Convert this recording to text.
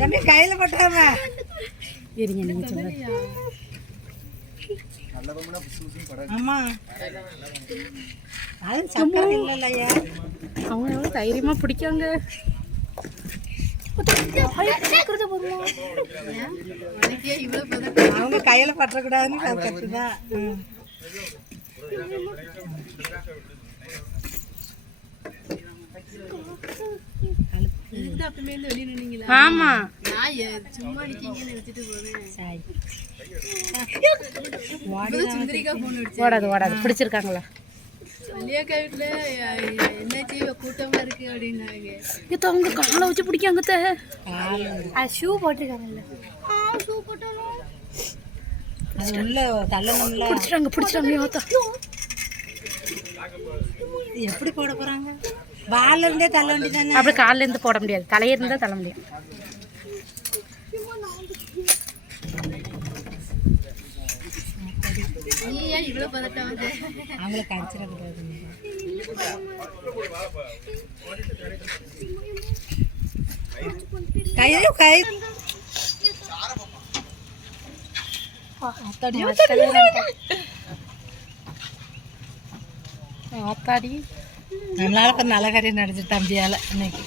தம்பி கையில் பட்டாம இருங்க நீங்கள் சொல்லுங்க. ஆமா அது சக்கரை இல்லையா அவங்க எவ்வளோ தைரியமாக பிடிக்காங்க. அவங்க கையில பற்றக்கூடாதுன்னு கற்றுதான். ஆமா ஓடாது ஓடாது பிடிச்சிருக்காங்களா அவங்க காலை வச்சு பிடிக்காங்க. ஷூ போட்டிருக்காங்கல்ல அது உள்ள தள்ளணும்ல பிடிச்சிட்டாங்க பிடிச்சிட்டாங்க. எப்படி போட போறாங்க? வால்ல இருந்தே தள்ள வேண்டியதானே. அப்படி கால்ல இருந்து போட முடியாது, தலையிருந்து தள்ள முடியும். அவங்களுக்கு அடிச்சிடக்கூடாது. கை ஆத்தாடி நம்மளால நல்ல காரியம் நடந்துச்சு தம்பியால இன்னைக்கு.